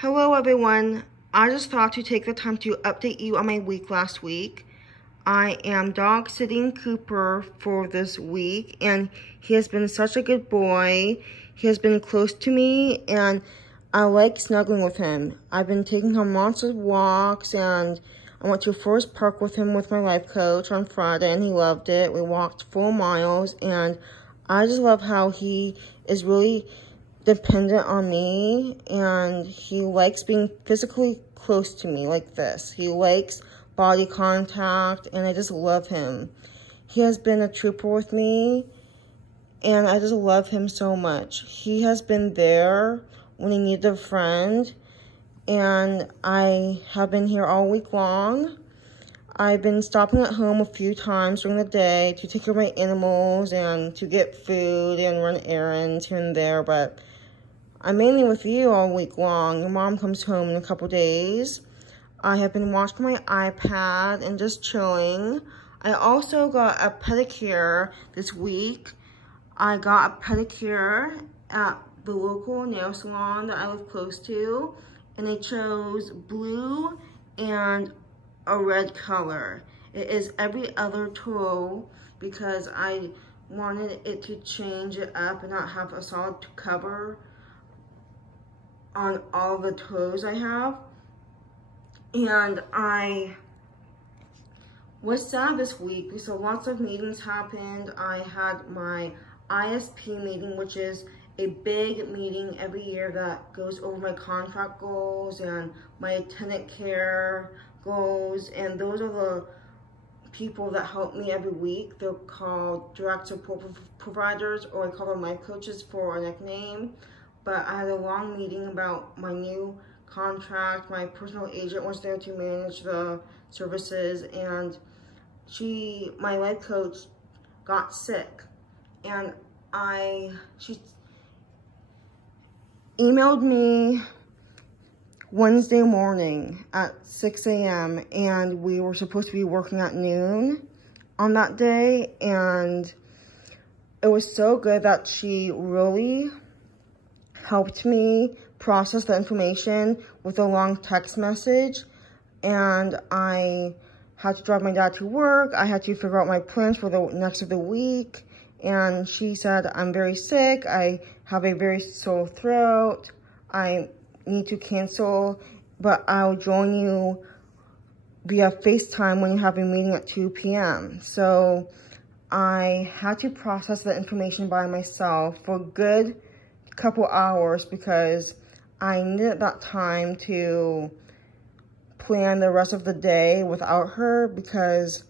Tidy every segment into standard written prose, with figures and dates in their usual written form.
Hello everyone, I just thought to take the time to update you on my week last week. I am dog sitting Cooper for this week and he has been such a good boy. He has been close to me and I like snuggling with him. I've been taking him lots of walks and I went to Forest Park with him with my life coach on Friday and he loved it. We walked 4 miles and I just love how he is really dependent on me and he likes being physically close to me like this. He likes body contact and I just love him. He has been a trooper with me and I just love him so much. He has been there when he needed a friend and I have been here all week long. I've been stopping at home a few times during the day to take care of my animals and to get food and run errands here and there, but I'm mainly with you all week long. Your mom comes home in a couple days. I have been watching my iPad and just chilling. I also got a pedicure this week. I got a pedicure at the local nail salon that I live close to, and I chose blue and a red color. It is every other toe because I wanted it to change it up and not have a solid cover on all the toes I have. And I was sad this week because lots of meetings happened. I had my ISP meeting, which is a big meeting every year that goes over my contract goals and my attendant care goals, and those are the people that help me every week. They're called direct support providers, or I call them life coaches for a nickname. But I had a long meeting about my new contract. My personal agent was there to manage the services, and my life coach got sick, and she emailed me Wednesday morning at 6 a.m. and we were supposed to be working at noon on that day, and it was so good that she really helped me process the information with a long text message. And I had to drive my dad to work. I had to figure out my plans for the next of the week. And she said, I'm very sick. I have a very sore throat. I need to cancel, but I'll join you via FaceTime when you have a meeting at 2 p.m. So I had to process the information by myself for a good couple hours because I needed that time to plan the rest of the day without her, because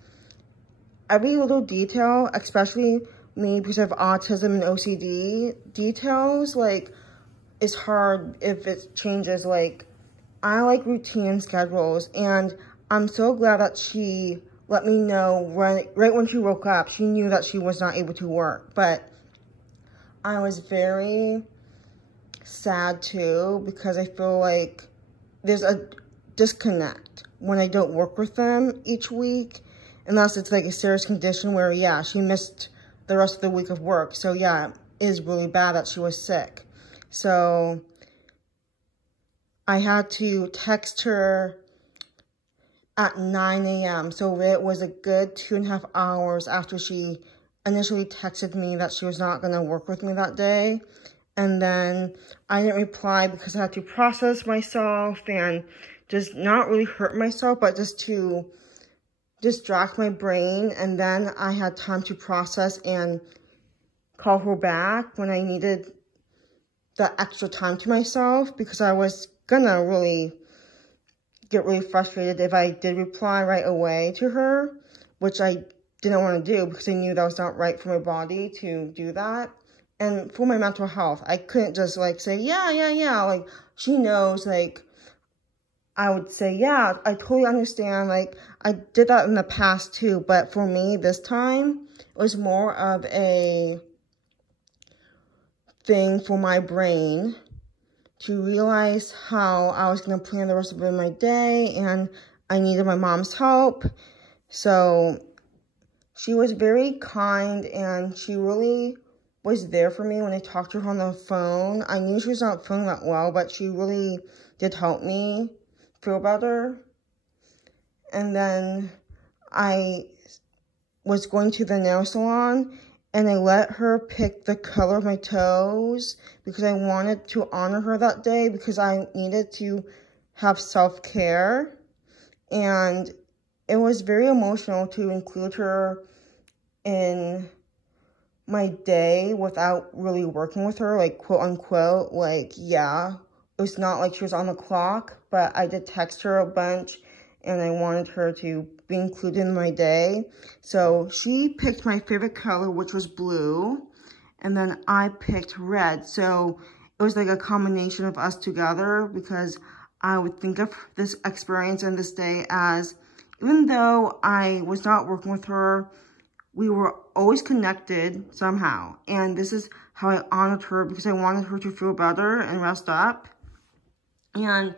every little detail, especially me because I have autism and OCD details, like, it's hard if it changes. Like, I like routine schedules, and I'm so glad that she let me know right when she woke up. She knew that she was not able to work, but I was very sad too because I feel like there's a disconnect when I don't work with them each week, unless it's like a serious condition where, yeah, she missed the rest of the week of work. So yeah, it is really bad that she was sick. So I had to text her at 9 a.m. So it was a good 2.5 hours after she initially texted me that she was not going to work with me that day. And then I didn't reply because I had to process myself and just not really hurt myself, but just to distract my brain. And then I had time to process and call her back when I needed the extra time to myself, because I was gonna really get really frustrated if I did reply right away to her, which I didn't want to do because I knew that was not right for my body to do that. And for my mental health, I couldn't just like say, yeah. Like, she knows, like, I would say, yeah, I totally understand. Like, I did that in the past too, but for me this time, it was more of a thing for my brain to realize how I was going to plan the rest of my day, and I needed my mom's help. So she was very kind, and she really was there for me when I talked to her on the phone. I knew she was not feeling that well, but she really did help me feel better. And then I was going to the nail salon, and I let her pick the color of my toes because I wanted to honor her that day because I needed to have self-care. And it was very emotional to include her in my day without really working with her, like, quote unquote. Like, yeah, it was not like she was on the clock, but I did text her a bunch and I wanted her to be included in my day. So she picked my favorite color, which was blue, and then I picked red. So it was like a combination of us together because I would think of this experience and this day as, even though I was not working with her, we were always connected somehow. And this is how I honored her because I wanted her to feel better and rest up. And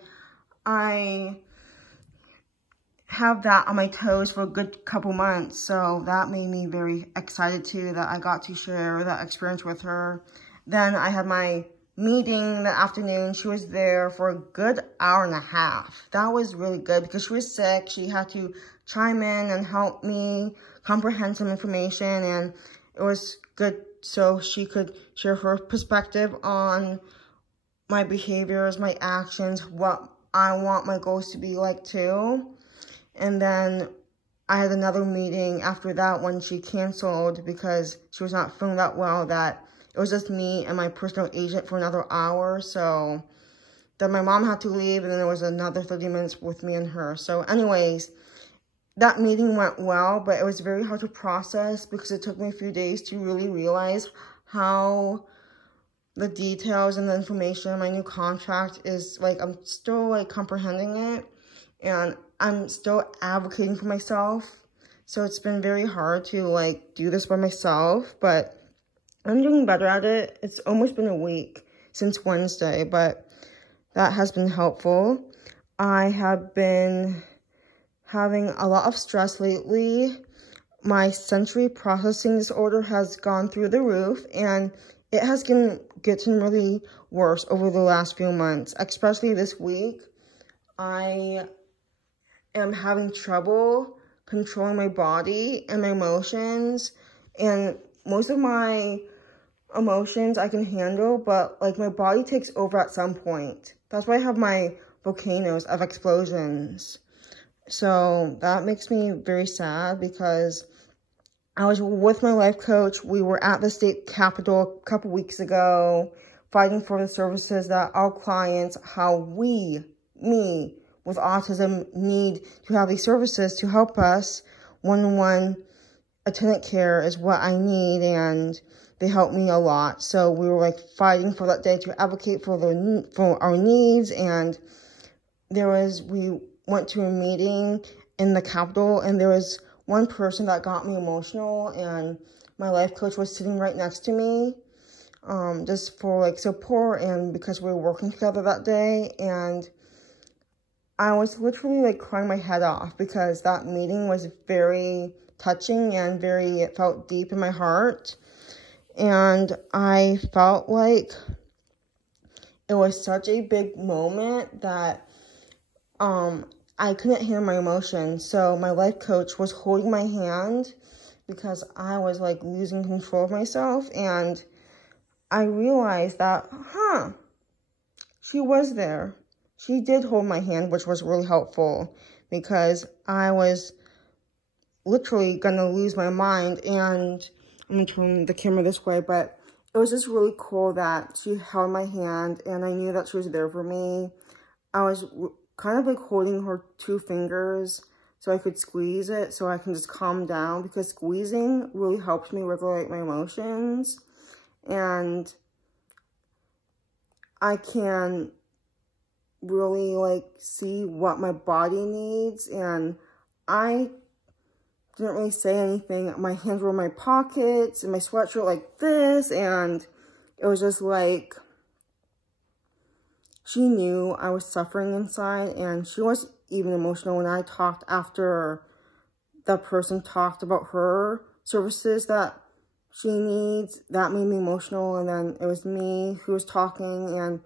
I have that on my toes for a good couple months. So that made me very excited too, that I got to share that experience with her. Then I had my meeting in the afternoon. She was there for a good hour and a half. That was really good because she was sick. She had to chime in and help me comprehend some information, and it was good so she could share her perspective on my behaviors, my actions, what I want my goals to be like too. And then I had another meeting after that when she canceled because she was not feeling that well, that it was just me and my personal agent for another hour. So then my mom had to leave, and then there was another 30 minutes with me and her. So anyways, that meeting went well, but it was very hard to process because it took me a few days to really realize how the details and the information in my new contract is, like, I'm still, like, comprehending it, and I'm still advocating for myself. So it's been very hard to, like, do this by myself, but I'm doing better at it. It's almost been a week since Wednesday, but that has been helpful. I have been having a lot of stress lately. My sensory processing disorder has gone through the roof, and it has gotten really worse over the last few months, especially this week. I am having trouble controlling my body and my emotions, and most of my emotions I can handle, but, like, my body takes over at some point. That's why I have my volcanoes of explosions. So that makes me very sad because I was with my life coach. We were at the state capitol a couple weeks ago, fighting for the services that our clients, me with autism, need to have these services to help us. One-on-one attendant care is what I need, and they help me a lot. So we were, like, fighting for that day to advocate for our needs. And we went to a meeting in the Capitol, and there was one person that got me emotional, and my life coach was sitting right next to me, just for, like, support, and because we were working together that day. And I was literally, like, crying my head off because that meeting was very touching and it felt deep in my heart. And I felt like it was such a big moment that I couldn't handle my emotions. So my life coach was holding my hand because I was, like, losing control of myself. And I realized that, she was there. She did hold my hand, which was really helpful because I was literally gonna lose my mind. And I'm gonna turn the camera this way, but it was just really cool that she held my hand, and I knew that she was there for me. I was kind of, like, holding her 2 fingers so I could squeeze it so I can just calm down, because squeezing really helps me regulate my emotions, and I can really, like, see what my body needs. And I didn't really say anything. My hands were in my pockets and my sweatshirt like this, and it was just like, she knew I was suffering inside, and she was even emotional when I talked after the person talked about her services that she needs. That made me emotional. And then it was me who was talking, and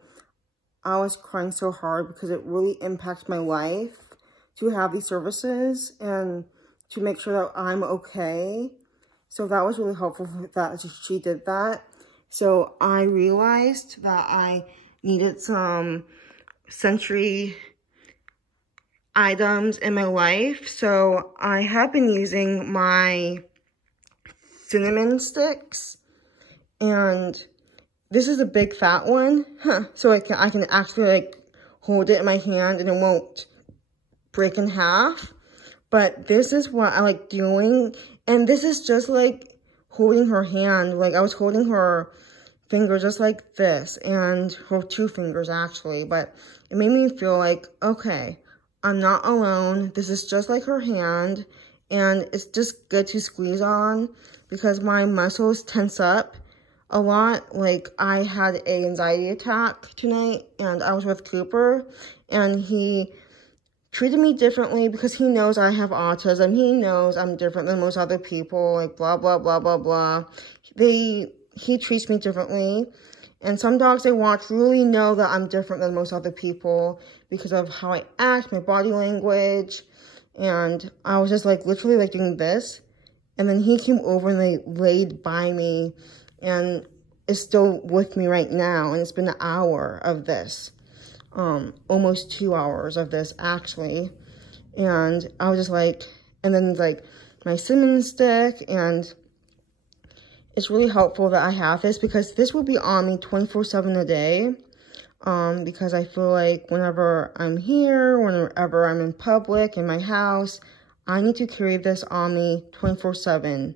I was crying so hard because it really impacts my life to have these services and to make sure that I'm okay. So that was really helpful that she did that. So I realized that I needed some sensory items in my life. So I have been using my cinnamon sticks, and this is a big fat one, so I can actually like hold it in my hand and it won't break in half. But this is what I like doing, and this is just like holding her hand. Like I was holding her finger just like this, and her 2 fingers actually, but it made me feel like, okay, I'm not alone. This is just like her hand, and it's just good to squeeze on because my muscles tense up a lot. Like I had an anxiety attack tonight, and I was with Cooper, and he treated me differently because he knows I have autism. He knows I'm different than most other people, like blah, blah, blah, blah, blah. He treats me differently. And some dogs they want to really know that I'm different than most other people because of how I act, my body language. And I was just like literally like doing this. And then he came over and they laid by me, and is still with me right now. And it's been an hour of this. Almost 2 hours of this actually. And I was just like, and then like my cinnamon stick, and it's really helpful that I have this because this will be on me 24/7 a day. Because I feel like whenever I'm here, whenever I'm in public, in my house, I need to carry this on me 24/7.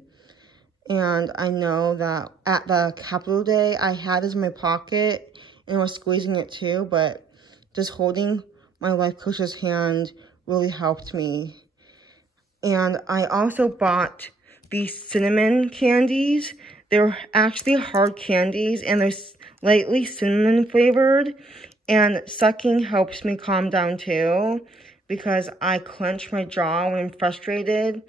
And I know that at the Capitol Day, I had this in my pocket and was squeezing it too, but just holding my life coach's hand really helped me. And I also bought these cinnamon candies. They're actually hard candies, and they're lightly cinnamon flavored. And sucking helps me calm down too, because I clench my jaw when I'm frustrated.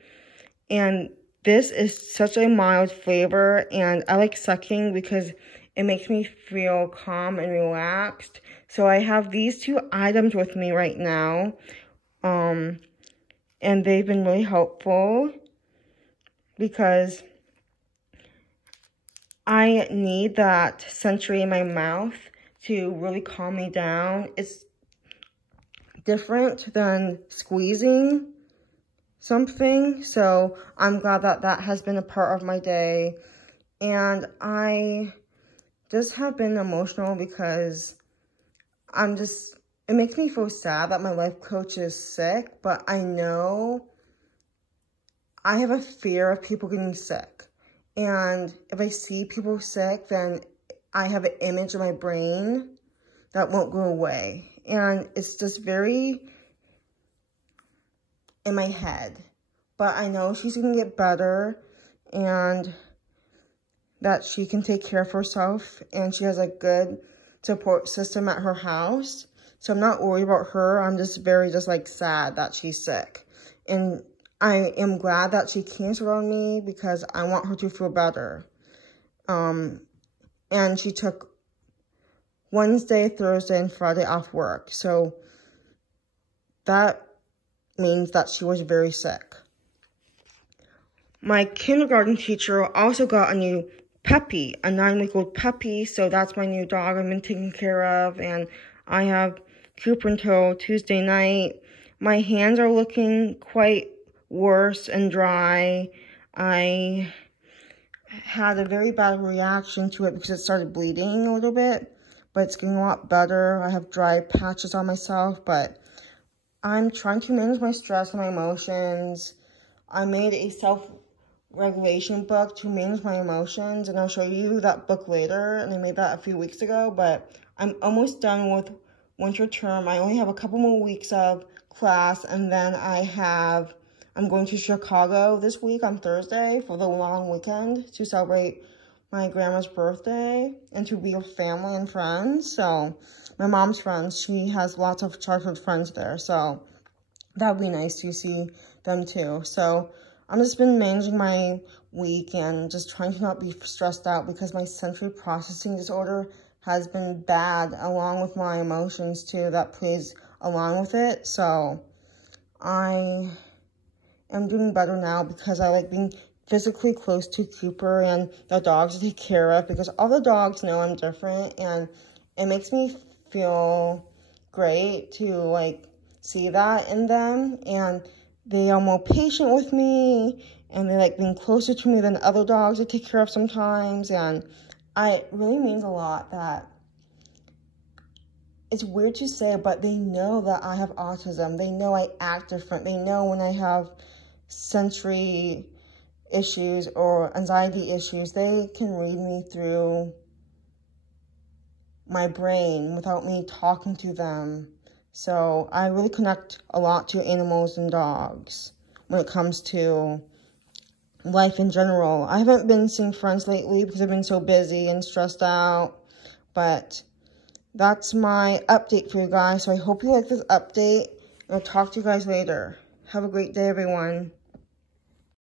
And this is such a mild flavor, and I like sucking because it makes me feel calm and relaxed. So I have these 2 items with me right now. And they've been really helpful because I need that sensory in my mouth to really calm me down. It's different than squeezing something. So I'm glad that that has been a part of my day. And I just have been emotional because it makes me feel sad that my life coach is sick, but I know I have a fear of people getting sick. And if I see people sick, then I have an image in my brain that won't go away. And it's just very in my head. But I know she's going to get better and that she can take care of herself. And she has a good support system at her house. So I'm not worried about her. I'm just very sad that she's sick. And I am glad that she canceled on me because I want her to feel better. And she took Wednesday, Thursday, and Friday off work. So that means that she was very sick. My kindergarten teacher also got a new puppy, a 9-week-old puppy. So that's my new dog I've been taking care of. And I have Cooper until Tuesday night. My hands are looking quite worse and dry. I had a very bad reaction to it because it started bleeding a little bit, but it's getting a lot better. I have dry patches on myself, but I'm trying to manage my stress and my emotions. I made a self-regulation book to manage my emotions, and I'll show you that book later, and I made that a few weeks ago, but I'm almost done with winter term. I only have a couple more weeks of class, and then I'm going to Chicago this week on Thursday for the long weekend to celebrate my grandma's birthday and to be with family and friends. So my mom's friends, she has lots of childhood friends there. So that would be nice to see them too. So I'm just been managing my week and just trying to not be stressed out because my sensory processing disorder has been bad, along with my emotions too, that plays along with it. So I am doing better now because I like being physically close to Cooper and the dogs to take care of, because all the dogs know I'm different, and it makes me feel great to like see that in them, and they are more patient with me, and they like being closer to me than other dogs I take care of sometimes. And it really means a lot that, it's weird to say, but they know that I have autism. They know I act different. They know when I have sensory issues or anxiety issues. They can read me through my brain without me talking to them. So I really connect a lot to animals and dogs when it comes to life in general. I haven't been seeing friends lately because I've been so busy and stressed out, but that's my update for you guys. So I hope you like this update, and I'll talk to you guys later. Have a great day, everyone.